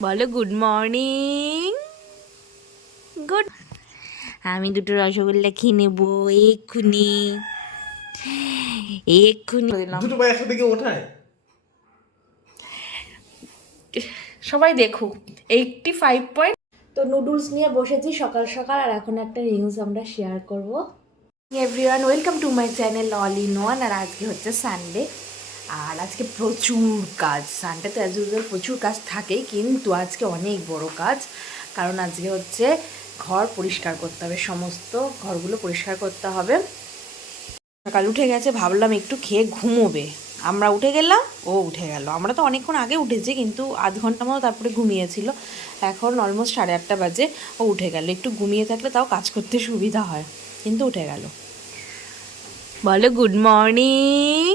বলো good morning good আমি দুটো রসগোল্লা খেয়ে নেব এক্ষুনি। এক্ষুনি। দুটো পায়ে একসাথে কি ওঠায়? সবাই দেখুক এইটটি ফাইভ পয়েন্ট তো নুডলস নিয়ে বসেছি সকাল সকাল আর এখন একটা রিলস আমরা শেয়ার করব। Everyone welcome to my channel all in one আর আজকে হচ্ছে সানডে আর আজকে প্রচুর কাজ, সানডে তো অ্যাজ ইউজুয়াল প্রচুর কাজ থাকেই, কিন্তু আজকে অনেক বড় কাজ। কারণ আজকে হচ্ছে ঘর পরিষ্কার করতে হবে, সমস্ত ঘরগুলো পরিষ্কার করতে হবে। সকাল উঠে গেছে, ভাবলাম একটু খেয়ে ঘুমোবে। আমরা উঠে গেলাম, ও উঠে গেল। আমরা তো অনেকক্ষণ আগে উঠেছি, কিন্তু আধ ঘণ্টা মতো তারপরে ঘুমিয়েছিল। এখন অলমোস্ট সাড়ে আটটা বাজে, ও উঠে গেল। একটু ঘুমিয়ে থাকলে তাও কাজ করতে সুবিধা হয়, কিন্তু উঠে গেল। বলো গুড মর্নিং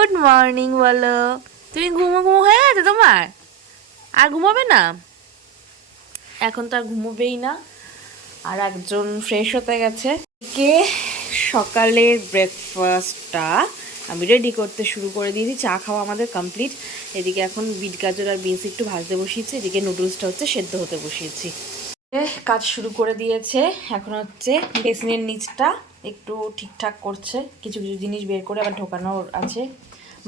গুড মর্নিং বলো। তুমি ঘুমো ঘুমো হয়ে গেছে তোমার? আর ঘুমাবে না? এখন তো আর ঘুমোবেই না। আর একজন ফ্রেশ হতে গেছে। কে সকালের ব্রেকফাস্টটা আমি রেডি করতে শুরু করে দিয়েছি। চা খাওয়া আমাদের কমপ্লিট এদিকে এখন বিট গাজর আর বিনস একটু ভাজতে বসিয়েছি। এদিকে নুডলসটা হচ্ছে সেদ্ধ হতে বসিয়েছি। কাজ শুরু করে দিয়েছে। এখন হচ্ছে বেসিনের নিচটা একটু ঠিকঠাক করছে। কিছু কিছু জিনিস বের করে আবার ঢোকানো আছে।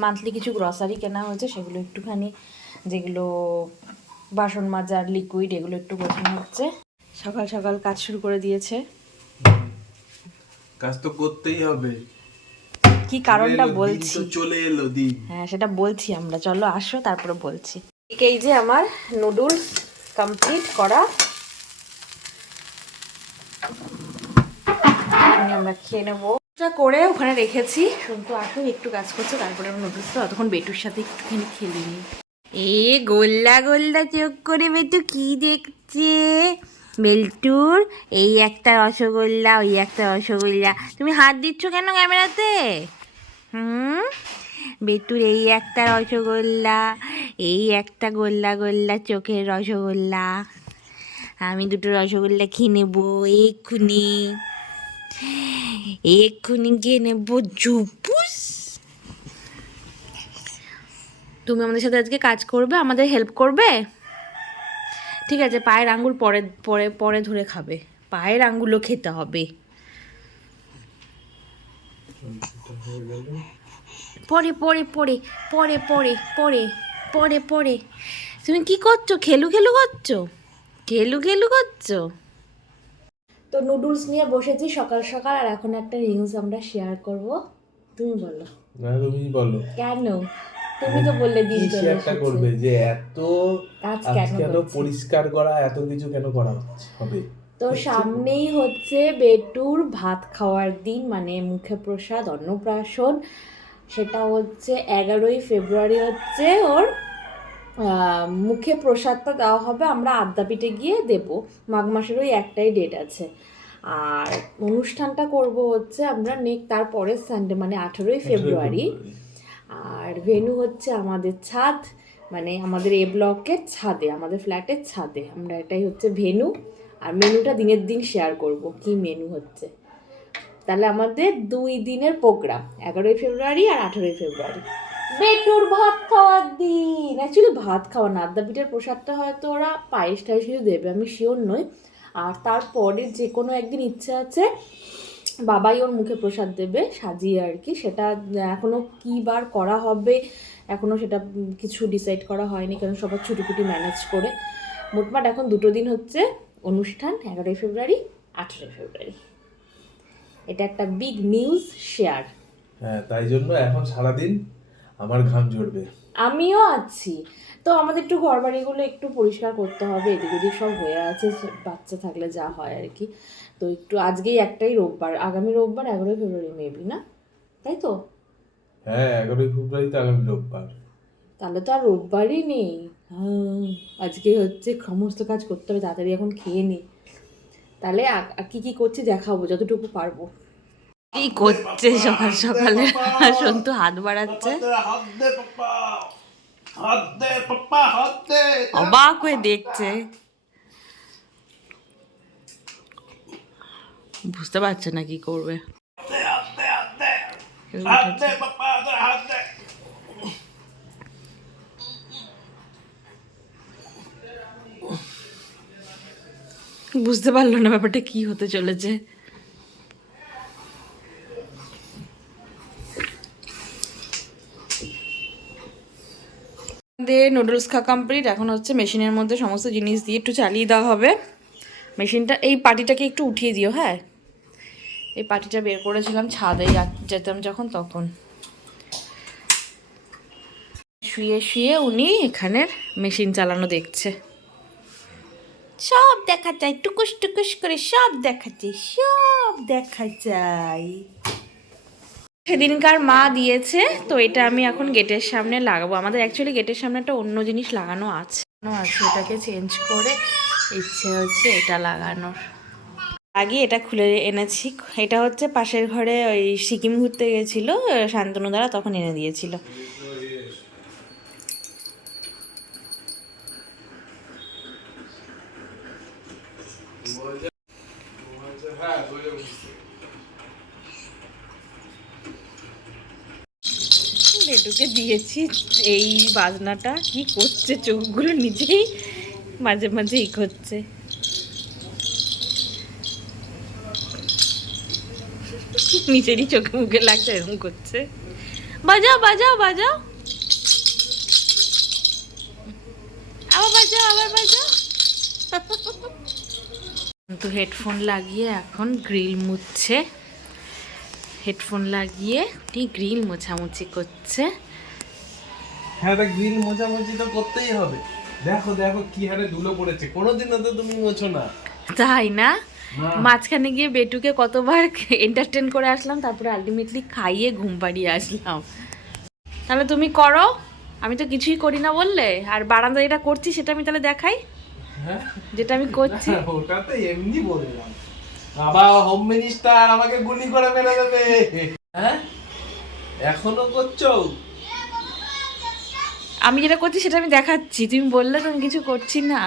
মান্থলি কিছু গ্রসারি কেনা হয়েছে সেগুলো একটুখানি যেগুলো বাসন মাজার লিকুইড এগুলো একটু গোছানো হচ্ছে। সকাল সকাল কাজ শুরু করে দিয়েছে। কাজ তো করতেই হবে। কি কারণটা বলছি? চলে এলো দিন। হ্যাঁ সেটা বলছি আমরা। চলো আসো তারপরে বলছি। এই যে আমার নুডলস কমপ্লিট করা। আমরা খেয়ে নেব। করে ওখানে রেখেছি। সন্তু আসো, একটু কাজ করছে, তারপরে আমরা নুডলসটা অতক্ষণ বেটুর সাথে একটুখানি খেলে এ গোল্লা গোল্লা চোখ করে বেটু, কি দেখছে? বেলটুর, এই একটা রসগোল্লা, ওই একটা রসগোল্লা। তুমি হাত দিচ্ছ কেন ক্যামেরাতে? হুম? বেটুর, এই একটা রসগোল্লা, এই একটা গোল্লা গোল্লা চোখের রসগোল্লা। আমি দুটো রসগোল্লা খেয়ে নেব, এক্ষুনি। এক্ষুনি গিয়ে নেব জুপুস তুমি আমাদের সাথে আজকে কাজ করবে, আমাদের হেল্প করবে? ঠিক আছে, পায়ের আঙ্গুল পরে পরে পরে ধরে খাবে। পায়ের আঙ্গুলও খেতে হবে। পরে পরে পরে পরে পরে পরে পরে পরে। তুমি কি করছ? খেলু খেলু করছ? খেলু খেলু করছ? তো নুডলস নিয়ে বসেছি সকাল সকাল আর এখন একটা রিলস আমরা শেয়ার করব। তুমি বলো। না তুমি বলো। কেন? তুমি তো বললে দিন শেয়ারটা করবে? যে এত কাজ কেন পরিষ্কার করা এত কিছু কেন করা হচ্ছে? হবে। তো সামনেই হচ্ছে বেটুর ভাত খাওয়ার দিন মানে মুখে প্রসাদ অন্নপ্রাশন। সেটা হচ্ছে এগারোই ফেব্রুয়ারি হচ্ছে ওর মুখে প্রসাদটা দেওয়া হবে আমরা আদ্যাপীঠে গিয়ে দেব। মাঘ মাসের ওই একটাই ডেট আছে। আর অনুষ্ঠানটা করব হচ্ছে আমরা নেক তারপরের সানডে মানে আঠেরোই ফেব্রুয়ারি। আর ভেনু হচ্ছে আমাদের ছাদ মানে আমাদের এ ব্লকের ছাদে আমাদের ফ্ল্যাটের ছাদে। আমরা এটাই হচ্ছে ভেনু আর মেনুটা দিনের দিন শেয়ার করব কি মেনু হচ্ছে। তাহলে আমাদের দুই দিনের প্রোগ্রাম এগারোই ফেব্রুয়ারি আর আঠেরোই ফেব্রুয়ারি। বেটুর ভাত খাওয়ার দিন। অ্যাকচুয়ালি ভাত খাওয়া না আদ্যাপীঠের প্রসাদটা হয়তো ওরা পায়েস টায়েস কিছু দেবে, আমি শিওর নই। আর তারপরে যে কোনো একদিন ইচ্ছে আছে, বাবাই ওর মুখে প্রসাদ দেবে, সাজিয়ে আর কি। সেটা এখনও কী বার করা হবে, এখনও সেটা কিছু ডিসাইড করা হয়নি, কারণ সবার ছুটিপুটি ম্যানেজ করে। মোটমাট এখন দুটো দিন হচ্ছে, অনুষ্ঠান, এগারোই ফেব্রুয়ারি, আঠেরোই ফেব্রুয়ারি। এটা একটা বিগ নিউজ শেয়ার হ্যাঁ তাই জন্য এখন সারাদিন আমার ঘাম ঝরবে। আমিও আছি। তো আমাদের একটু ঘর বাড়িগুলো একটু পরিষ্কার করতে হবে এদিক ওদিক সব হয়ে আছে বাচ্চা থাকলে যা হয় আর কি। তো একটু আজকেই একটাই রোববার আগামী রোববার এগারোই ফেব্রুয়ারি মেবি না? তাই তো? হ্যাঁ এগারোই ফেব্রুয়ারি তো আগামী রোববার। তাহলে তো আর রোববারই নেই। আজকে হচ্ছে সমস্ত কাজ করতে হবে তাড়াতাড়ি এখন খেয়ে নি। তাহলে কি কি করছে দেখাবো যতটুকু পারব। কি করছে সকাল সকালে? তো হাত বাড়াচ্ছে। অবাক হয়ে দেখছে। বুঝতে পারছে না কি করবে। বুঝতে পারল না ব্যাপারটা কি হতে চলেছে। নুডলস খা কমপ্লিট এখন হচ্ছে মেশিনের মধ্যে সমস্ত জিনিস দিয়ে একটু চালিয়ে দেওয়া হবে। মেশিনটা এই পাটিটাকে একটু উঠিয়ে দিও হ্যাঁ? এই পাটিটা বের করেছিলাম ছাদে যেতাম যখন তখন। শুয়ে শুয়ে উনি এখানের মেশিন চালানো দেখছে। সব দেখা যায়, টুকুস টুকুস করে সব দেখা যায়, সব দেখা যায়। সেদিনকার মা দিয়েছে, তো এটা আমি এখন গেটের সামনে লাগাবো। আমাদের অ্যাকচুয়ালি গেটের সামনে একটা অন্য জিনিস লাগানো আছে। আছে, এটাকে চেঞ্জ করে ইচ্ছে হচ্ছে এটা লাগানোর। আগে এটা খুলে এনেছি। এটা হচ্ছে পাশের ঘরে ওই সিকিম ঘুরতে গেছিল শান্তনু দ্বারা তখন এনে দিয়েছিল। লেডুকে দিয়েছি এই বাজনাটা। কি করছে? চোখগুলো নিজেই মাঝে মাঝে ই করছে নিজেরই চোখে মুখে লাগছে, এরকম করছে। বাজাও বাজাও বাজাও। আবার বাজাও আবার বাজাও। তো হেডফোন লাগিয়ে এখন গ্রিল মুছছে। হেডফোন লাগিয়ে গ্রিল মোছামুছি করছে। হ্যাঁ গ্রিল মোছামুছি তো করতেই হবে। দেখো দেখো কি হারে ধুলো পড়েছে। কোনোদিনও তো তুমি মোছো না। তাই না। মাঝখানে গিয়ে বেটুকে কতবার এন্টারটেন করে আসলাম তারপরে আলটিমেটলি খাইয়ে ঘুম পাড়িয়ে আসলাম। তাহলে তুমি করো। আমি তো কিছুই করি না বললে। আর বারান্দা যেটা করছি সেটা আমি তাহলে দেখাই। হ্যাঁ? যেটা আমি করছি। ওটা তো এমনি বললাম। বাবা হোম মিনিস্টার আমাকে গুলি করে মেরে দেবে। হ্যাঁ? এখনও করছ? আমি যেটা করছি সেটা আমি দেখাচ্ছি। তুমি বললে তুমি কিছু করছি না।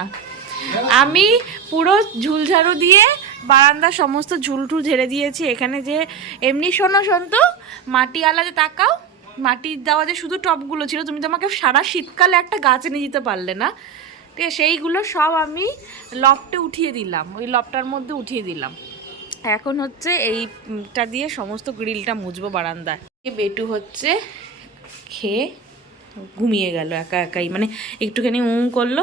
আমি পুরো ঝুলঝাড়ু দিয়ে বারান্দার সমস্ত ঝুলটুল ঝেড়ে দিয়েছি। এখানে যে এমনি শোনো শোনতো মাটি আলাদা তাকাও মাটির দেওয়া যে শুধু টপগুলো ছিল, তুমি তো আমাকে সারা শীতকালে একটা গাছ এনে দিতে পারলে না। ঠিক আছে, সেইগুলো সব আমি লফটে উঠিয়ে দিলাম। ওই লফটার মধ্যে উঠিয়ে দিলাম। এখন হচ্ছে এইটা দিয়ে সমস্ত গ্রিলটা মুছবো বারান্দায়। বেটু হচ্ছে খেয়ে ঘুমিয়ে গেল, একা একাই। মানে একটুখানি উঁ করল,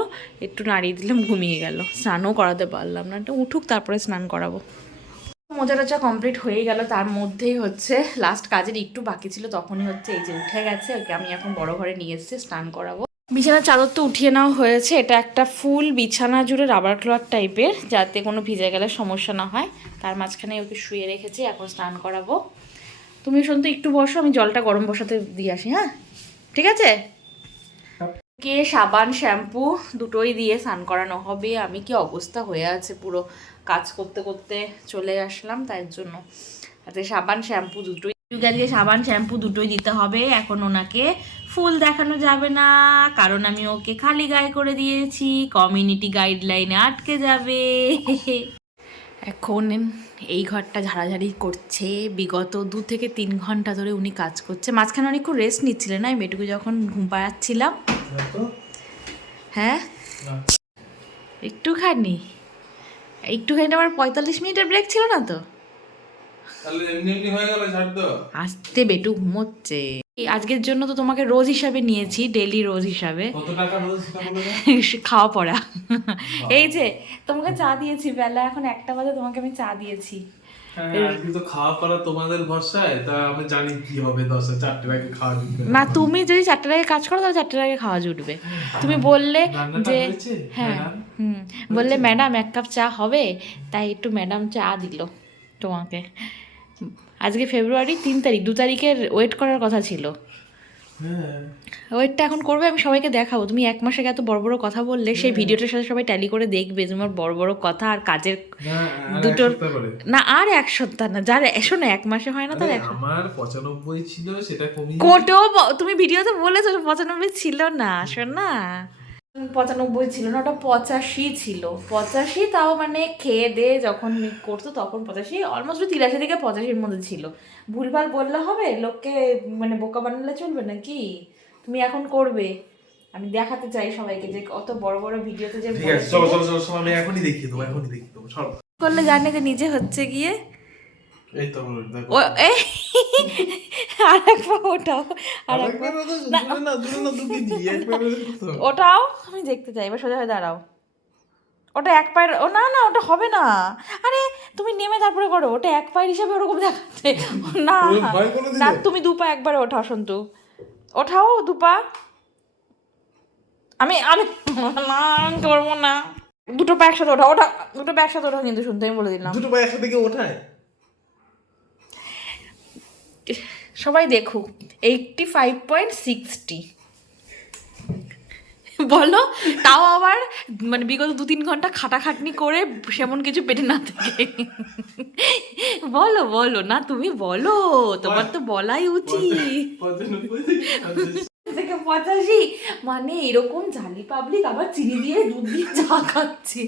একটু নাড়িয়ে দিলাম, ঘুমিয়ে গেল। স্নানও করাতে পারলাম না। এটা উঠুক, তারপরে স্নান করাবো। মোজা টোজা কমপ্লিট হয়ে গেল। তার মধ্যেই হচ্ছে লাস্ট কাজের একটু বাকি ছিল, তখনই হচ্ছে এই যে উঠে গেছে, ওকে আমি এখন বড় ঘরে নিয়ে এসেছি, স্নান করাবো। বিছানার চাদর তো উঠিয়ে নেওয়া হয়েছে। এটা একটা ফুল বিছানা জুড়ে রাবার ক্লথ টাইপের যাতে কোনো ভিজে গেলে সমস্যা না হয়। তার মাঝখানে ওকে শুয়ে রেখেছি, এখন স্নান করাবো। তুমি শুনতে একটু বসো, আমি জলটা গরম বসাতে দিয়ে আসি হ্যাঁ? ঠিক আছে? কে সাবান শ্যাম্পু দুটোই দিয়ে স্নান করানো হবে। আমি কি অবস্থা হয়ে আছে পুরো কাজ করতে করতে চলে আসলাম তাই জন্য। তাতে সাবান শ্যাম্পু দুটোই আজকে সাবান শ্যাম্পু দুটোই দিতে হবে। এখন ওনাকে ফুল দেখানো যাবে না কারণ আমি ওকে খালি গায়ে করে দিয়েছি। কমিউনিটি গাইডলাইনে আটকে যাবে। এখন এই ঘরটা ঝাড়াঝাড়ি করছে। বিগত দু থেকে তিন ঘণ্টা ধরে উনি কাজ করছে। মাঝখানে অনেক রেস্ট নিচ্ছিলেন না আমি মেয়েটুকু যখন ঘুম পাড়াচ্ছিলাম। হ্যাঁ? একটুখানি। একটুখানি আমার পঁয়তাল্লিশ মিনিটের ব্রেক ছিল না তো? আস্তে বেটু ঘুমোচ্ছে। আজকের জন্য তো তোমাকে রোজ হিসাবে নিয়েছি ডেলি রোজ হিসাবে। খাওয়া পড়া। এই যে তোমাকে চা দিয়েছি বেলা এখন একটা বাজে তোমাকে আমি চা দিয়েছি। হ্যাঁ, না তুমি যদি কাজ করো তাহলে খাওয়া জুটবে। তুমি বললে যে হ্যাঁ হুম বললে ম্যাডাম এক কাপ চা হবে। তাই একটু ম্যাডাম চা দিল তোমাকে। আজকে ফেব্রুয়ারি তিন তারিখ দু তারিখের ওয়েট করার কথা ছিল। হ্যাঁ। ওয়েটটা এখন করবে আমি সবাইকে দেখাবো। তুমি এক মাসে এত বড় বড় কথা বললে সেই ভিডিওটার সাথে সবাই ট্যালি করে দেখবে তোমার বড় বড় কথা আর কাজের দুটোর না আর এক সপ্তাহ না যার এসো না এক মাসে হয় না তার আমার পঁচানব্বই ছিল সেটা কমিয়ে কোটেও তুমি ভিডিওতে বলেছ পঁচানব্বই ছিল না শোন। না পঁচানব্বই ছিল না ওটা পঁচাশি ছিল। পঁচাশি তাও মানে খেয়ে দে যখন করতো তখন পঁচাশি অলমোস্ট তিরাশি থেকে পঁচাশির মধ্যে ছিল। ভুলভাল বললে হবে লোককে মানে বোকা বানালে চলবে নাকি? তুমি এখন করবে। আমি দেখাতে চাই সবাইকে যে অত বড় বড় ভিডিওতে যে চলো চলো চলো চলো আমি এখনই দেখিয়ে দেবো এখনই দেখিয়ে দেবো চলো করলে জানে যে নিজে হচ্ছে গিয়ে এই তো দেখো। ও এই! আর একবার ওটাও আর একবার। ওটাও? আমি দেখতে চাই এবার সোজা হয়ে দাঁড়াও। ওটা এক পায়ের ও না না ওটা হবে না। আরে তুমি নেমে তারপরে করো ওটা এক পায়ের হিসাবে ওরকম দেখাচ্ছে। না? না তুমি দু পা একবারে ওঠাও সন্তু। ওঠাও দু পা। আমি আমি না করব না। দুটো পা একসাথে ওঠা ওঠা দুটো পা একসাথে ওঠা কিন্তু শুনতে আমি বলে দিলাম। দুটো পায়ে একসাথে কেউ ওঠায়? সবাই দেখুক এইটটি ফাইভ পয়েন্ট সিক্সটি বলো তাও আবার মানে বিগত দু তিন ঘণ্টা খাটাখাটনি করে সেমন কিছু পেটে না থেকে। বলো বলো না তুমি বলো তোমার তো বলাই উচিত। থেকে পঁচাশি মানে এরকম জালি পাবলিক আবার চিনি দিয়ে দুধ দিয়ে চা খাচ্ছে।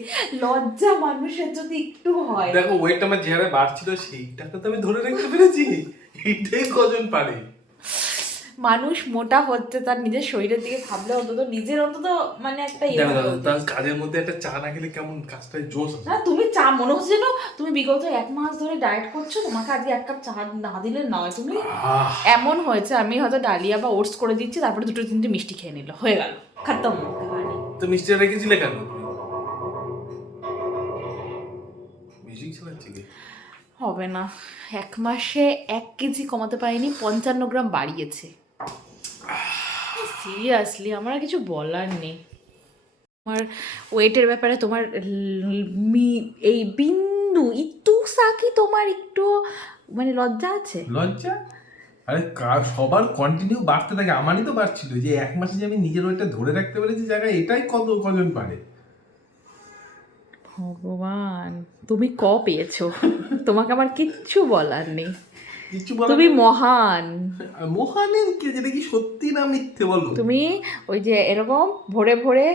লজ্জা মানুষের যদি একটু হয়। দেখো ওয়েট আমার চেহারা বাড়ছিল সেইটাকে তো আমি ধরে রাখতে পেরেছি। এইটাই কজন পারে? মানুষ মোটা হচ্ছে তার নিজের শরীরের দিকে ভাবলে অন্তত নিজের অন্তত মানে একটা ইয়ে। তার কাজের মধ্যে একটা চা না খেলে কেমন কাজটায় জোশ আছে? না তুমি চা মনে হচ্ছে যেন তুমি বিগত এক মাস ধরে ডায়েট করছ তোমাকে আজকে এক কাপ চা না দিলে নয় তুমি এমন হয়েছে আমি হয়তো ডালিয়া বা ওটস করে দিচ্ছি তারপরে দুটো তিনটে মিষ্টি খেয়ে নিল হয়ে গেল। খতম তো মিষ্টি রেখেছিলে কেন? হবে না। এক মাসে এক কেজি কমাতে পারিনি, পঞ্চান্ন গ্রাম বাড়িয়েছে। সিরিয়াসলি আমার আর কিছু বলার নেই। তোমার ওয়েটের ব্যাপারে তোমার এই বিন্দু, একটু সাকি তোমার একটু মানে লজ্জা আছে? লজ্জা? আরে কার সবার কন্টিনিউ বাড়তে থাকে, আমারই তো বাড়ছিল। যে এক মাসে যে আমি নিজের ওয়েটটা ধরে রাখতে পেরেছি জায়গায়, এটাই কত, কজন পারে? ভগবান তুমি ক পেয়েছ? তোমাকে আমার কিচ্ছু বলার নেই। তুমি মহান। মোহানের কে যেটা কি সত্যি না মিথ্যে বলো? তুমি ওই যে এরকম ভোরে ভোরে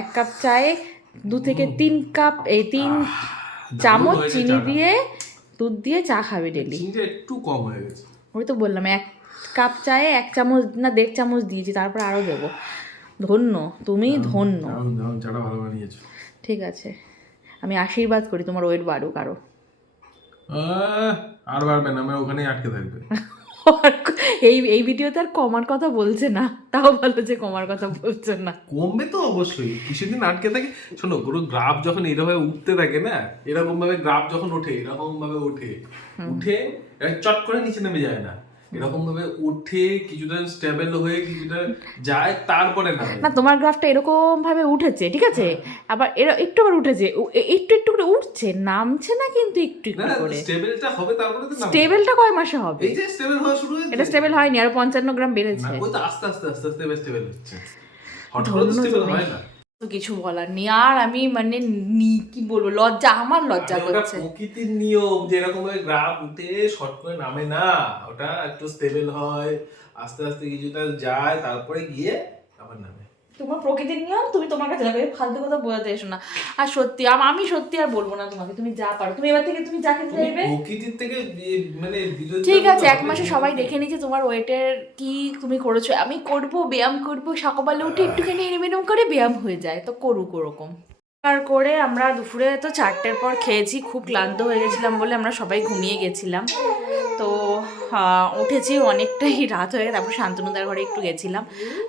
এক কাপ চায়ে দু থেকে তিন কাপ এই তিন চামচ চিনি দিয়ে দুধ দিয়ে চা খাবে ডেলি একটু কম হয়ে গেছে। ওই তো বললাম এক কাপ চায়ে এক চামচ না দেড় চামচ দিয়েছি তারপর আরও দেবো। ধন্য তুমি ধন্য। চাটা ভালো বানিয়েছো। ঠিক আছে। আমি আশীর্বাদ করি তোমার ওয়েট বাড়ুক আরও আর পারবে না আমি ওখানেই আটকে থাকবে। এই এই ভিডিওতে আর কমার কথা বলছে না তাও ভালো যে কমার কথা বলছে না। কমবে তো অবশ্যই কিছুদিন আটকে থাকে। শোনো পুরো গ্রাফ যখন এরকম উঠতে থাকে না এরকম ভাবে গ্রাফ যখন ওঠে এরকম ভাবে ওঠে উঠে চট করে নিচে নেমে যায় না। এরকম ভাবে উঠে কিছুটা স্টেবল হয়ে কিছুটা যায় তারপরে না তোমার গ্রাফটা এরকম ভাবে উঠেছে ঠিক আছে? আবার এরা একটু আবার উঠেছে একটু একটু করে উঠছে নামছে না কিন্তু একটু একটু করে? স্টেবলটা হবে তারপরে তো স্টেবলটা কয় মাসে হবে? এই যে স্টেবল হওয়া শুরু হয়েছে। এটা স্টেবল হয়নি আর পঞ্চান্ন গ্রাম না বেড়েছে ওই তো আস্তে আস্তে আস্তে আস্তে স্টেবল হচ্ছে। হঠাৎ করে স্টেবল হয় না। তো কিছু বলার নেই। আর আমি মানে নি কি বলব লজ্জা আমার লজ্জা করছে। প্রকৃতির নিয়ম যে এরকম ভাবে গ্রাফ উঠে শর্ট করে নামে না ওটা একটু স্টেবল হয় আস্তে আস্তে কিছুটা যায় তারপরে গিয়ে আবার নামে। তোমার প্রকৃতির নিয়ম তুমি তোমার কাছে যাবে। ফালতু কথা বোঝাতে এসো না। আর সত্যি আম- সত্যি আর বলব না তোমাকে তুমি যা পারো। তুমি এবার থেকে তুমি যা খেতে চাইবে প্রকৃতির থেকে মানে ঠিক আছে এক মাসে সবাই দেখে নিয়েছে তোমার ওয়েটের কি তুমি করেছ। আমি করব ব্যায়াম করব সকালবেলা উঠে একটুখানি এরম করে ব্যায়াম হয়ে যায়। তো করুক ওরকম। আর করে আমরা দুপুরে তো চারটের পর খেয়েছি খুব ক্লান্ত হয়ে গেছিলাম বলে আমরা সবাই ঘুমিয়ে গেছিলাম। উঠেছি, অনেকটাই রাত হয়ে গেছে। তারপর শান্তনুদার ঘরে একটু গেছিলাম।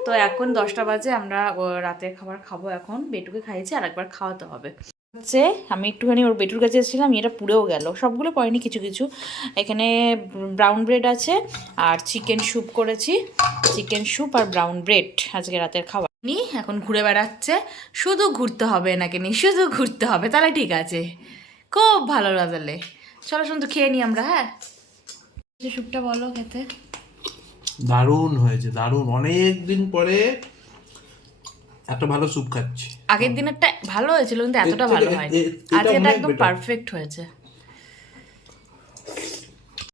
তো এখন দশটা বাজে, আমরা রাতের খাবার খাব এখন। বেটুকে খাইয়েছি, আর একবার খাওয়াতে হবে। হচ্ছে, আমি একটুখানি ওর বেটুর কাছে এসেছিলাম এটা পুড়েও গেল। সবগুলো পড়েনি কিছু কিছু। এখানে ব্রাউন ব্রেড আছে, আর চিকেন স্যুপ করেছি। চিকেন স্যুপ আর ব্রাউন ব্রেড আজকে রাতের খাবার। নি, এখন ঘুরে বেড়াচ্ছে। শুধু ঘুরতে হবে নাকি নি? শুধু ঘুরতে হবে। তাহলে ঠিক আছে। খুব ভালো লাগালে চলো শুধু খেয়ে নিই আমরা হ্যাঁ? স্যুপটা বলো খেতে। দারুণ হয়েছে দারুণ। অনেক দিন পরে এত ভালো স্যুপ খাচ্ছি। আগের দিনেরটা ভালো হয়েছিল কিন্তু এতটা ভালো হয়নি। আজকেটা একদম পারফেক্ট হয়েছে।